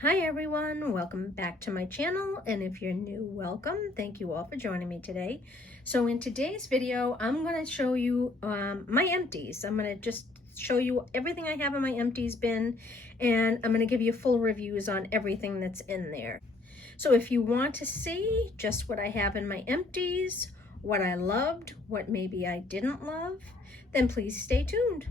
Hi everyone, welcome back to my channel, and if you're new, welcome. Thank you all for joining me today. So in today's video, I'm going to show you my empties. I'm going to just show you everything I have in my empties bin, and I'm going to give you full reviews on everything that's in there. So if you want to see just what I have in my empties, what I loved, what maybe I didn't love, then please stay tuned.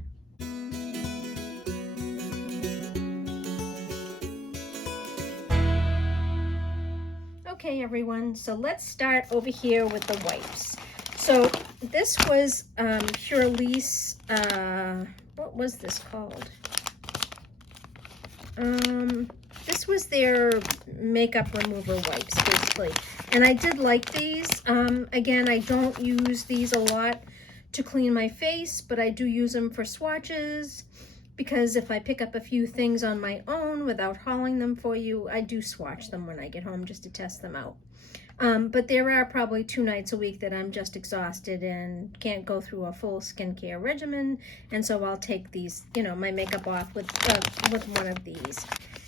Okay everyone, so let's start over here with the wipes. So this was Purelisse, what was this called? This was their makeup remover wipes basically. And I did like these. Again, I don't use these a lot to clean my face, but I do use them for swatches, because if I pick up a few things on my own without hauling them for you, I do swatch them when I get home just to test them out. But there are probably 2 nights a week that I'm just exhausted and can't go through a full skincare regimen, and so I'll take these, my makeup off with one of these.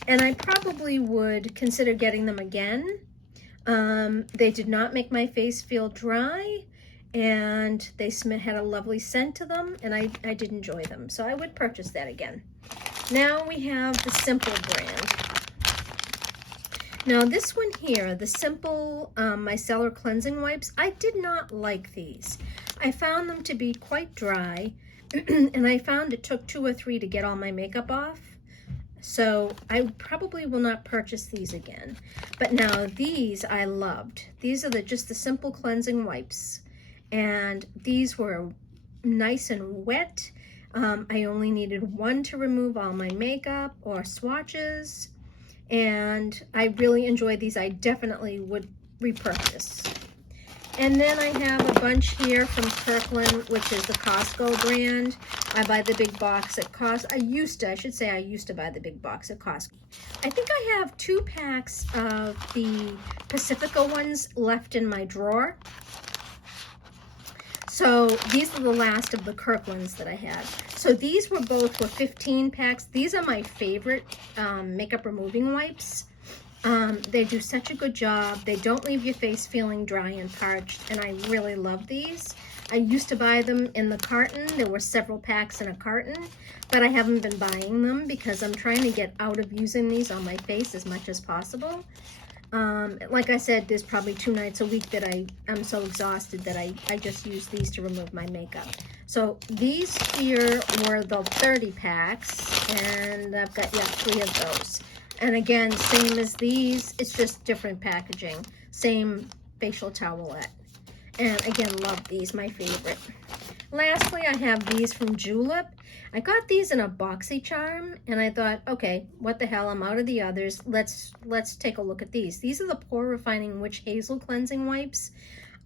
And I probably would consider getting them again. They did not make my face feel dry, and they had a lovely scent to them, and I did enjoy them, so I would purchase that again. Now we have the Simple brand. Now this one here, the Simple Micellar Cleansing Wipes, I did not like these. I found them to be quite dry, and I found it took 2 or 3 to get all my makeup off. So I probably will not purchase these again. But now these I loved. These are just the Simple Cleansing Wipes. And these were nice and wet. I only needed 1 to remove all my makeup or swatches. And I really enjoyed these. I definitely would repurchase. And then I have a bunch here from Kirkland, which is the Costco brand. I buy the big box at Costco. I used to buy the big box at Costco. I think I have 2 packs of the Pacifica ones left in my drawer. So these are the last of the Kirklands that I had. So these were 15 packs. These are my favorite makeup removing wipes. They do such a good job. They don't leave your face feeling dry and parched, and I really love these. I used to buy them in the carton. There were several packs in a carton, but I haven't been buying them because I'm trying to get out of using these on my face as much as possible. Like I said, there's probably 2 nights a week that I'm so exhausted that I just use these to remove my makeup. So these here were the 30 packs, and I've got 3 of those. And again, same as these, it's just different packaging. Same facial towelette. And again, love these, my favorite. Lastly, I have these from Julep. I got these in a BoxyCharm, and I thought, okay, what the hell, I'm out of the others. Let's take a look at these. These are the Pore Refining Witch Hazel Cleansing Wipes.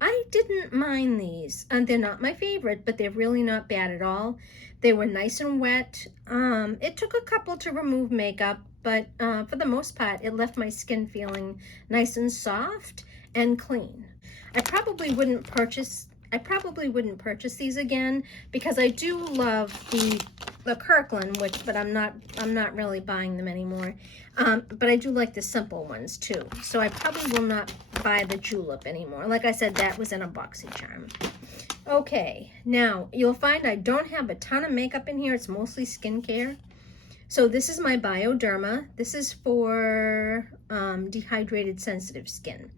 I didn't mind these, and they're not my favorite, but they're really not bad at all. They were nice and wet. It took a couple to remove makeup, but for the most part, it left my skin feeling nice and soft and clean. I probably wouldn't purchase these again, because I do love the Kirkland, but I'm not really buying them anymore. But I do like the Simple ones too. So I probably will not buy the Julep anymore. Like I said, that was in a BoxyCharm. Okay, now you'll find I don't have a ton of makeup in here. It's mostly skincare. So this is my Bioderma. This is for dehydrated sensitive skin.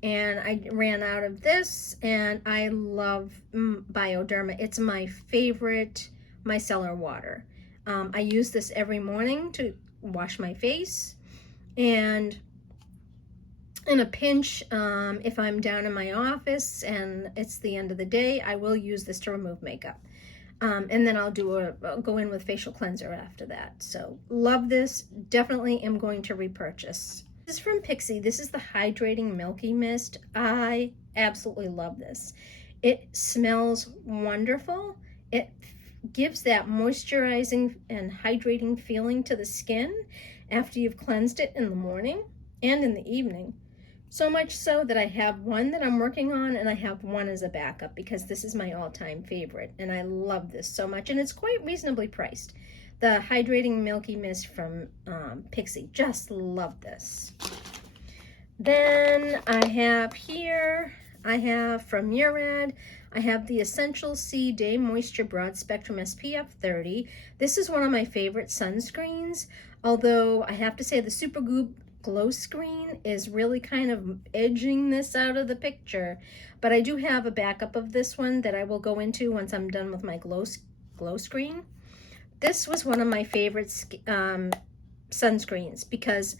And I ran out of this, and I love Bioderma. It's my favorite micellar water. I use this every morning to wash my face, and in a pinch, if I'm down in my office and it's the end of the day, I will use this to remove makeup. And then I'll go in with facial cleanser after that. So love this. Definitely am going to repurchase. This is from Pixi. This is the Hydrating Milky Mist. I absolutely love this. It smells wonderful. It gives that moisturizing and hydrating feeling to the skin after you've cleansed it in the morning and in the evening. So much so that I have one that I'm working on, and I have one as a backup, because this is my all-time favorite, and I love this so much, and it's quite reasonably priced. The Hydrating Milky Mist from Pixie. Just love this. Then I have here, I have from Murad, I have the Essential C Day Moisture Broad Spectrum SPF 30. This is one of my favorite sunscreens, although I have to say the Supergoop Glow Screen is really kind of edging this out of the picture. But I do have a backup of this one that I will go into once I'm done with my glow screen. This was one of my favorite sunscreens because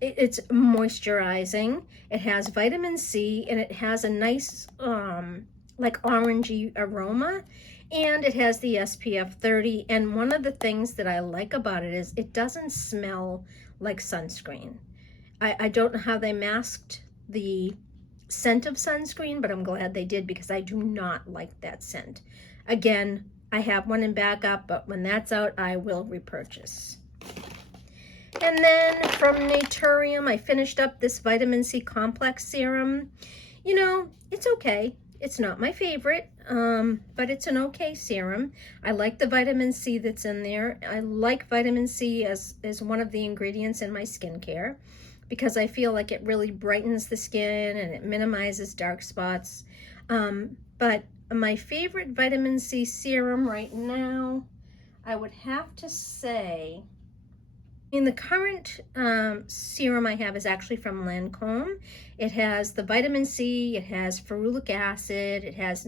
it's moisturizing, it has vitamin C, and it has a nice like orangey aroma, and it has the SPF 30. And one of the things that I like about it is it doesn't smell like sunscreen. I don't know how they masked the scent of sunscreen, but I'm glad they did because I do not like that scent. Again, I have one in backup, but when that's out, I will repurchase. And then from Naturium, I finished up this vitamin C complex serum. You know, it's okay. It's not my favorite, but it's an okay serum. I like the vitamin C that's in there. I like vitamin C as one of the ingredients in my skincare because I feel like it really brightens the skin and it minimizes dark spots. But my favorite vitamin C serum right now, I would have to say, the current serum I have is actually from Lancome. It has the vitamin C, it has ferulic acid, it has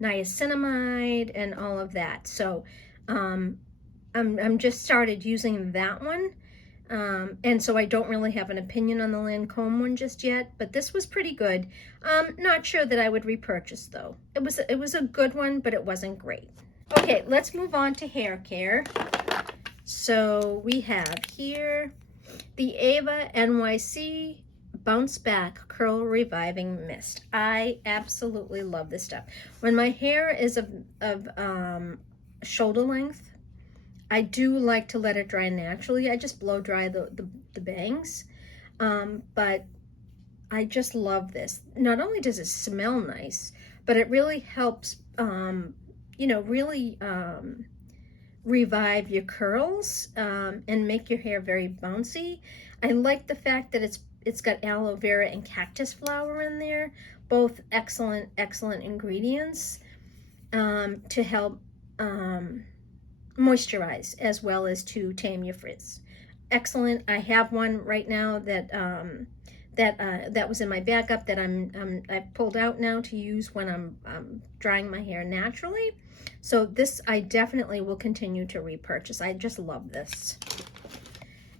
niacinamide, and all of that. So I'm just started using that one. And so I don't really have an opinion on the Lancome one just yet, but this was pretty good. Not sure that I would repurchase though. It was a good one, but it wasn't great. Okay, let's move on to hair care. So we have here the Ava NYC Bounce Back Curl Reviving Mist. I absolutely love this stuff. When my hair is of shoulder length, I do like to let it dry naturally. I just blow dry the bangs, but I just love this. Not only does it smell nice, but it really helps, you know, really revive your curls and make your hair very bouncy. I like the fact that it's got aloe vera and cactus flower in there, both excellent ingredients to help moisturize as well as to tame your frizz. Excellent. I have one right now that that was in my backup that I've pulled out now to use when I'm drying my hair naturally. So this I definitely will continue to repurchase. I just love this.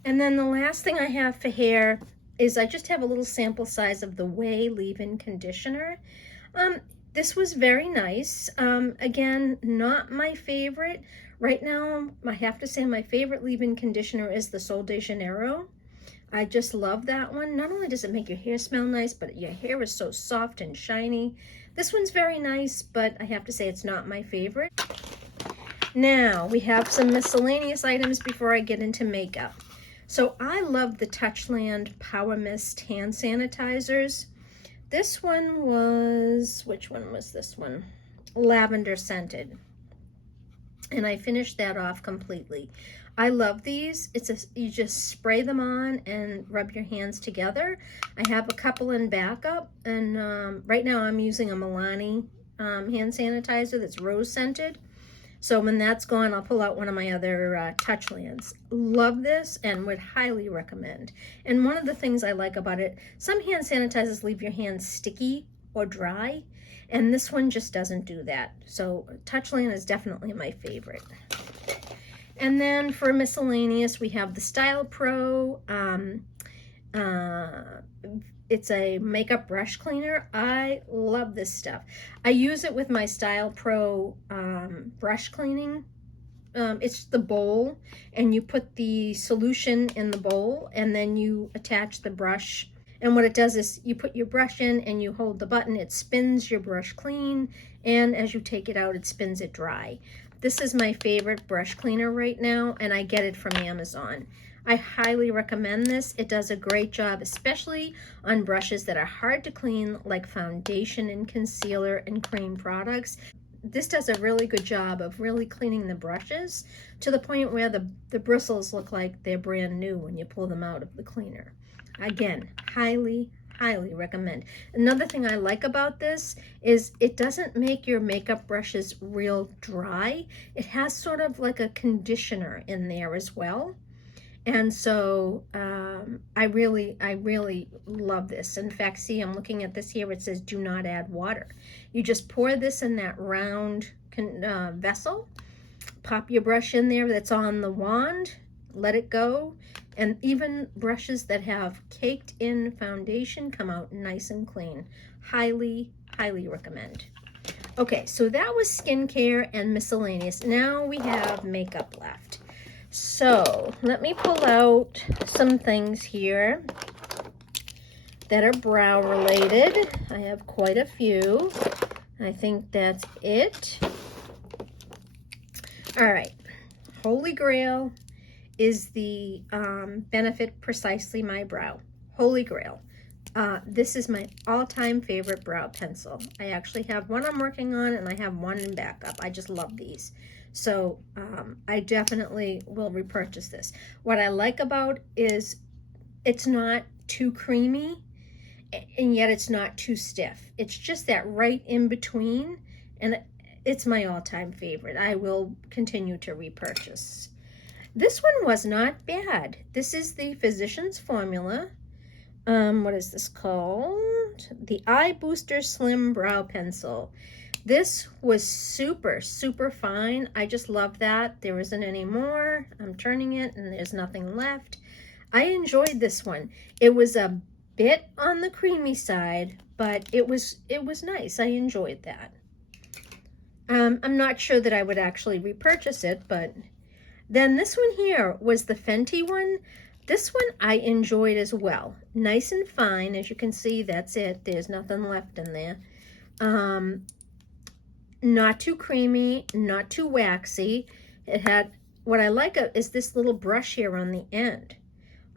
And then the last thing I have for hair is I just have a little sample size of the Way Leave-In Conditioner. This was very nice. Again, not my favorite. Right now, I have to say my favorite leave-in conditioner is the Sol de Janeiro. I just love that one. Not only does it make your hair smell nice, but your hair is so soft and shiny. This one's very nice, but I have to say it's not my favorite. Now, we have some miscellaneous items before I get into makeup. So I love the Touchland Power Mist hand sanitizers. This one was, which one was this one? Lavender scented. And I finished that off completely. I love these. You just spray them on and rub your hands together. I have a couple in backup, and right now I'm using a Milani hand sanitizer that's rose scented. So when that's gone, I'll pull out one of my other Touchlands. Love this and would highly recommend. And one of the things I like about it, some hand sanitizers leave your hands sticky or dry, and this one just doesn't do that. So Touchland is definitely my favorite. And then for miscellaneous, we have the Style Pro. It's a makeup brush cleaner. I love this stuff. I use it with my Style Pro brush cleaning. It's the bowl, and you put the solution in the bowl, and then you attach the brush. And what it does is you put your brush in and you hold the button, it spins your brush clean, and as you take it out, it spins it dry. This is my favorite brush cleaner right now, and I get it from Amazon. I highly recommend this. It does a great job, especially on brushes that are hard to clean, like foundation and concealer and cream products. this does a really good job of really cleaning the brushes to the point where the bristles look like they're brand new when you pull them out of the cleaner. Again, highly recommend. Another thing I like about this is it doesn't make your makeup brushes real dry. It has sort of like a conditioner in there as well. And so I really love this. In fact, see, I'm looking at this here. It says do not add water. You just pour this in that round vessel, pop your brush in there that's on the wand, let it go, and even brushes that have caked in foundation come out nice and clean. Highly recommend. Okay, so that was skincare and miscellaneous. Now we have makeup left. So let me pull out some things here that are brow related. I have quite a few. I think that's it. All right, Holy Grail is the Benefit Precisely My Brow. Holy Grail. This is my all-time favorite brow pencil. I actually have one I'm working on, and I have one in backup. I just love these. So I definitely will repurchase this. What I like about is it's not too creamy, and yet it's not too stiff. It's just that right in between, and it's my all-time favorite. I will continue to repurchase. This one was not bad. This is the Physicians Formula. What is this called? The Eye Booster Slim Brow Pencil. This was super fine. I just love that. There isn't any more. I'm turning it and there's nothing left. I enjoyed this one. It was a bit on the creamy side, but it was nice. I enjoyed that. I'm not sure that I would actually repurchase it, but then this one here was the Fenty one. This one I enjoyed as well. Nice and fine. As you can see, that's it. There's nothing left in there. Not too creamy, not too waxy. It had, what I like is this little brush here on the end.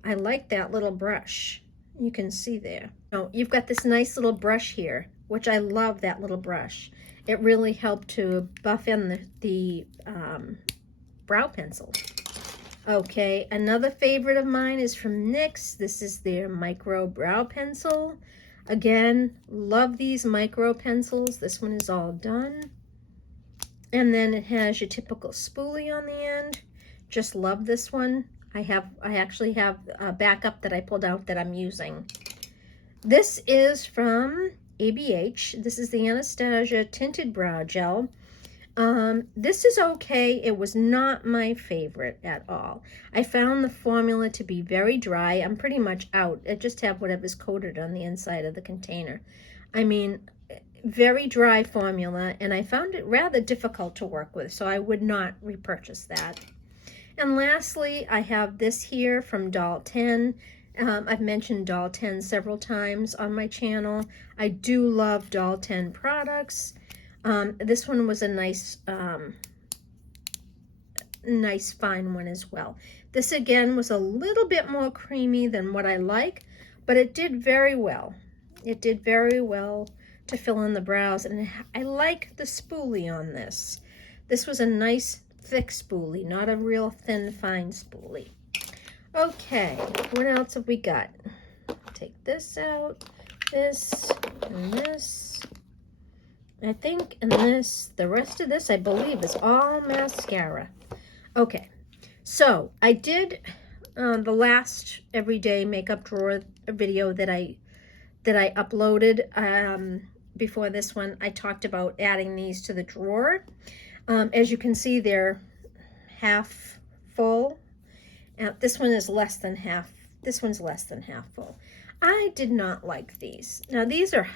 I like that little brush. You can see there. Oh, you've got this nice little brush here, which I love that little brush. It really helped to buff in the brow pencil. Okay, another favorite of mine is from NYX. This is their micro brow pencil. Again, love these micro pencils. This one is all done. And then it has your typical spoolie on the end. Just love this one. I actually have a backup that I pulled out that I'm using. This is from ABH. This is the Anastasia Tinted Brow Gel. This is okay. It was not my favorite at all. I found the formula to be very dry. I'm pretty much out. I just have whatever's coated on the inside of the container. I mean, very dry formula, and I found it rather difficult to work with, so I would not repurchase that. And lastly, I have this here from Doll 10. I've mentioned Doll 10 several times on my channel. I do love Doll 10 products. This one was a nice fine one as well. This again was a little bit more creamy than what I like, but it did very well. It did very well to fill in the brows, and I like the spoolie on this. This was a nice thick spoolie, not a real thin fine spoolie. Okay, what else have we got? Take this out, this, and this. I think, and this, the rest of this, I believe, is all mascara. Okay, so I did the last everyday makeup drawer video that I uploaded before this one. I talked about adding these to the drawer. As you can see, they're half full. This one is less than half. This one's less than half full. I did not like these. Now, these are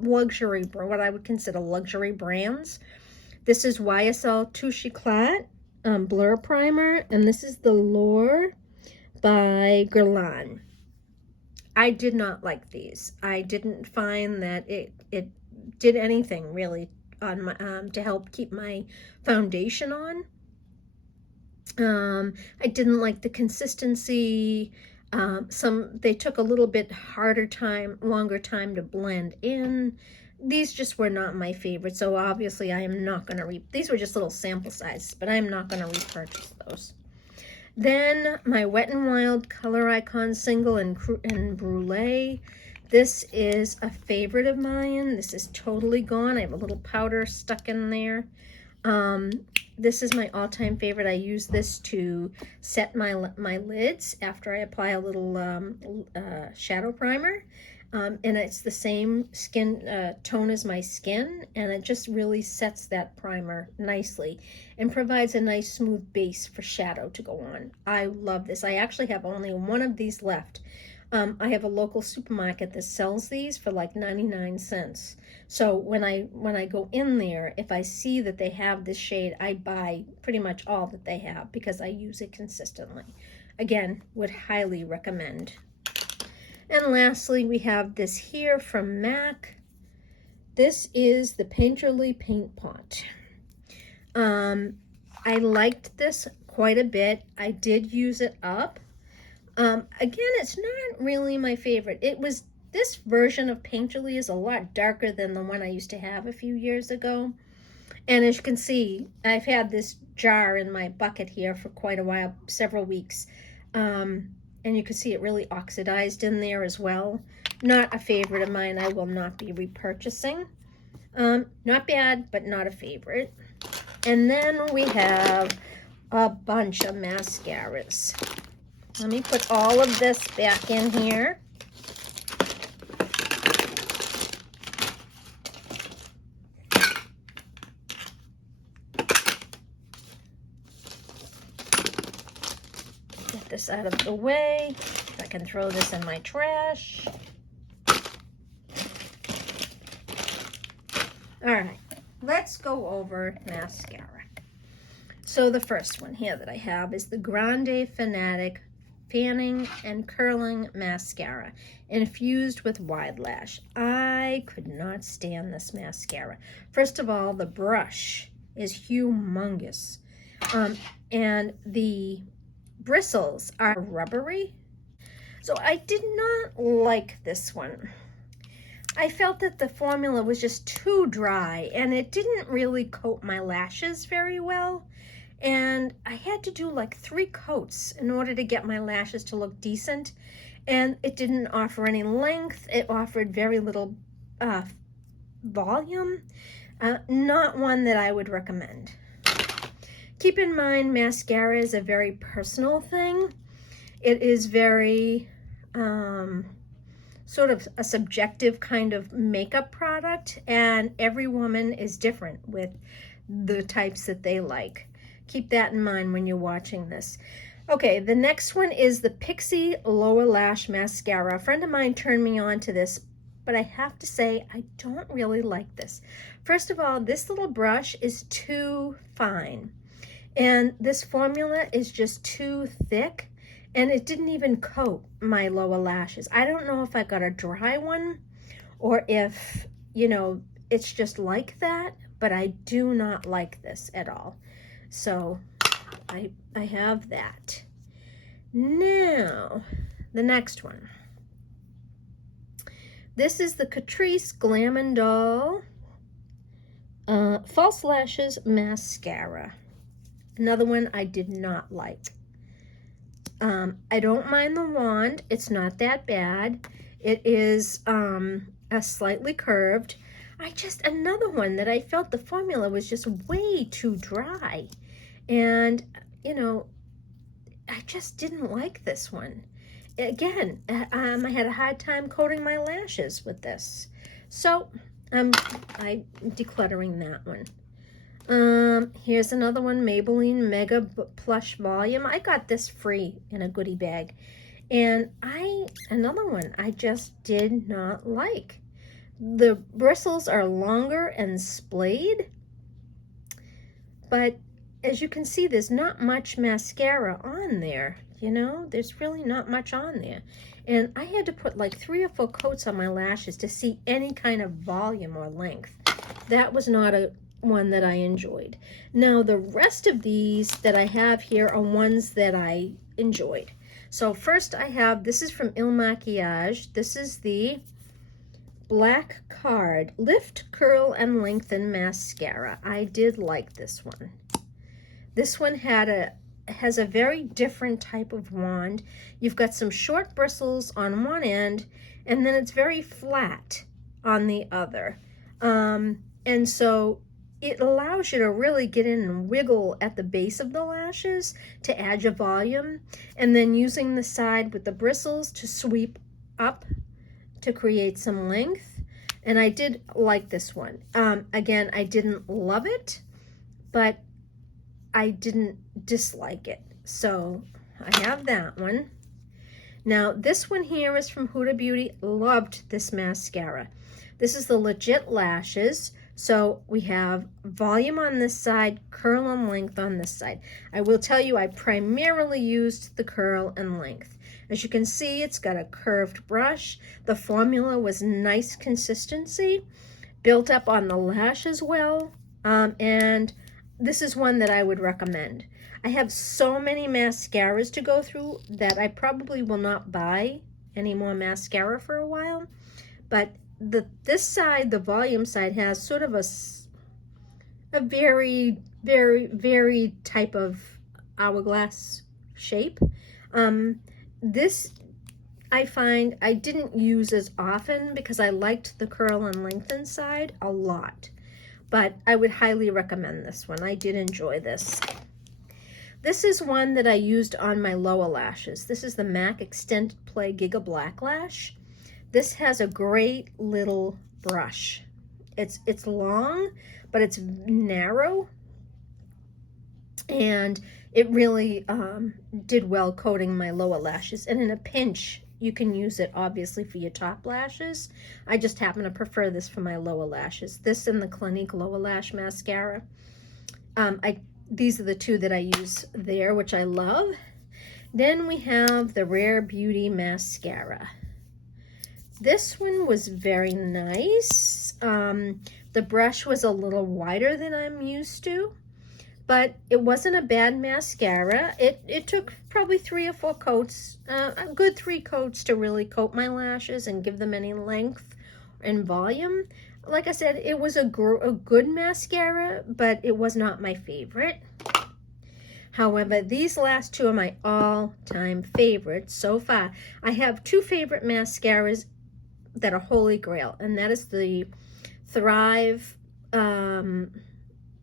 luxury, what I would consider luxury brands. This is YSL Touche Eclat Blur Primer, and this is the Lure by Guerlain. I did not like these. I didn't find that it did anything really on my to help keep my foundation on. I didn't like the consistency. They took a little bit longer time to blend in. These just were not my favorite, so obviously I am not going to these were just little sample sizes, but I am not going to repurchase those. Then my Wet n Wild Color Icon Single and Brulee. This is a favorite of mine. This is totally gone. I have a little powder stuck in there. This is my all-time favorite. I use this to set my lids after I apply a little shadow primer. And it's the same skin tone as my skin, and it just really sets that primer nicely and provides a nice smooth base for shadow to go on. I love this. I actually have only one of these left. I have a local supermarket that sells these for like 99 cents. So when I go in there, if I see that they have this shade, I buy pretty much all that they have because I use it consistently. Again, would highly recommend. And lastly, we have this here from MAC. This is the Painterly Paint Pot. I liked this quite a bit. I did use it up. Again, it's not really my favorite. This version of Painterly is a lot darker than the one I used to have a few years ago. And as you can see, I've had this jar in my bucket here for quite a while, several weeks. And you can see it really oxidized in there as well. Not a favorite of mine. I will not be repurchasing. Not bad, but not a favorite. And then we have a bunch of mascaras. Let me put all of this back in here. Get this out of the way. I can throw this in my trash. All right, let's go over mascara. So the first one here that I have is the Grande Fanatic Fanning and Curling Mascara, infused with Wide Lash. I could not stand this mascara. First of all, the brush is humongous. And the bristles are rubbery. So I did not like this one. I felt that the formula was just too dry and it didn't really coat my lashes very well. And I had to do like 3 coats in order to get my lashes to look decent. And it didn't offer any length. It offered very little volume. Not one that I would recommend. Keep in mind, mascara is a very personal thing. It is very sort of a subjective kind of makeup product, and every woman is different with the types that they like. Keep that in mind when you're watching this. Okay, the next one is the Pixie Lower Lash Mascara. A friend of mine turned me on to this, but I have to say I don't really like this. First of all, this little brush is too fine, and this formula is just too thick, and it didn't even coat my lower lashes. I don't know if I got a dry one or if, you know, it's just like that, but I do not like this at all. So I have that. Now, the next one. This is the Catrice Glam & Doll False Lashes Mascara. Another one I did not like. I don't mind the wand. It's not that bad. It is a slightly curved. Another one that I felt the formula was just way too dry. And, you know, I just didn't like this one. Again, I had a hard time coating my lashes with this. So, I'm decluttering that one. Here's another one, Maybelline Mega Plush Volume. I got this free in a goodie bag. And another one I just did not like. The bristles are longer and splayed, but as you can see, there's not much mascara on there. You know, there's really not much on there. And I had to put like 3 or 4 coats on my lashes to see any kind of volume or length. That was not one that I enjoyed. Now, the rest of these that I have here are ones that I enjoyed. So first I have, this is from Il Makiage. This is the Black Card Lift, Curl, and Lengthen Mascara. I did like this one. This one has a very different type of wand. You've got some short bristles on one end, and then it's very flat on the other. And so it allows you to really get in and wiggle at the base of the lashes to add your volume, and then using the side with the bristles to sweep up to create some length. And I did like this one. Again, I didn't love it, but I didn't dislike it. So I have that one. Now this one here is from Huda Beauty. Loved this mascara. This is the Legit Lashes. So we have volume on this side, curl and length on this side. I will tell you, I primarily used the curl and length. As you can see, it's got a curved brush. The formula was nice consistency, built up on the lash as well. And this is one that I would recommend. I have so many mascaras to go through that I probably will not buy any more mascara for a while. But this side, the volume side, has sort of a very, very, very type of hourglass shape. This I find I didn't use as often because I liked the curl and lengthen side a lot. But I would highly recommend this one. I did enjoy this. This is one that I used on my lower lashes. This is the MAC Extended Play Giga Black Lash. This has a great little brush. It's long, but it's narrow, and it really did well coating my lower lashes. And in a pinch, you can use it obviously for your top lashes. I just happen to prefer this for my lower lashes. This and the Clinique Lower Lash Mascara. These are the two that I use there, which I love. Then we have the Rare Beauty Mascara. This one was very nice. The brush was a little wider than I'm used to, but it wasn't a bad mascara. It took probably 3 or 4 coats, a good 3 coats to really coat my lashes and give them any length and volume. Like I said, it was a good mascara, but it was not my favorite. However, these last two are my all-time favorites so far. I have 2 favorite mascaras that are holy grail, and that is the Thrive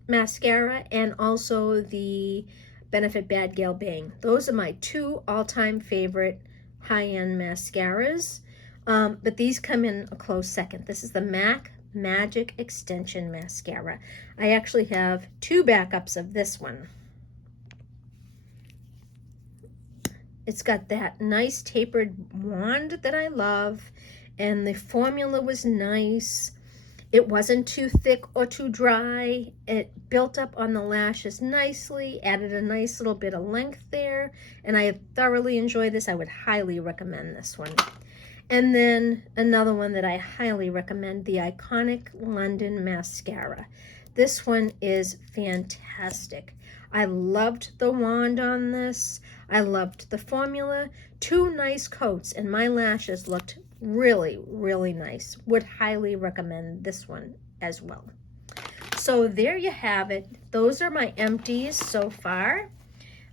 mascara and also the Benefit Bad Gal Bang. Those are my 2 all-time favorite high-end mascaras, but these come in a close second. This is the MAC Magic Extension Mascara. I actually have 2 backups of this one. It's got that nice tapered wand that I love, and the formula was nice. It wasn't too thick or too dry. It built up on the lashes nicely, added a nice little bit of length there, and I thoroughly enjoyed this. I would highly recommend this one. And then another one that I highly recommend, the Iconic London Mascara. This one is fantastic. I loved the wand on this. I loved the formula. 2 nice coats, and my lashes looked really, really nice. Would highly recommend this one as well. So there you have it. Those are my empties so far.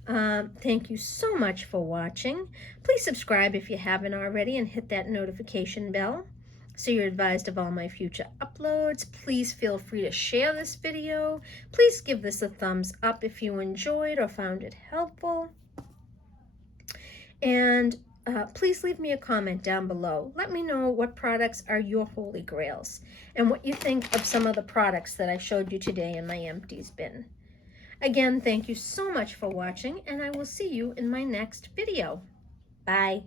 Thank you so much for watching. Please subscribe if you haven't already and hit that notification bell so you're advised of all my future uploads. Please feel free to share this video. Please give this a thumbs up if you enjoyed or found it helpful. And please leave me a comment down below. Let me know what products are your holy grails and what you think of some of the products that I showed you today in my empties bin. Again, thank you so much for watching, and I will see you in my next video. Bye.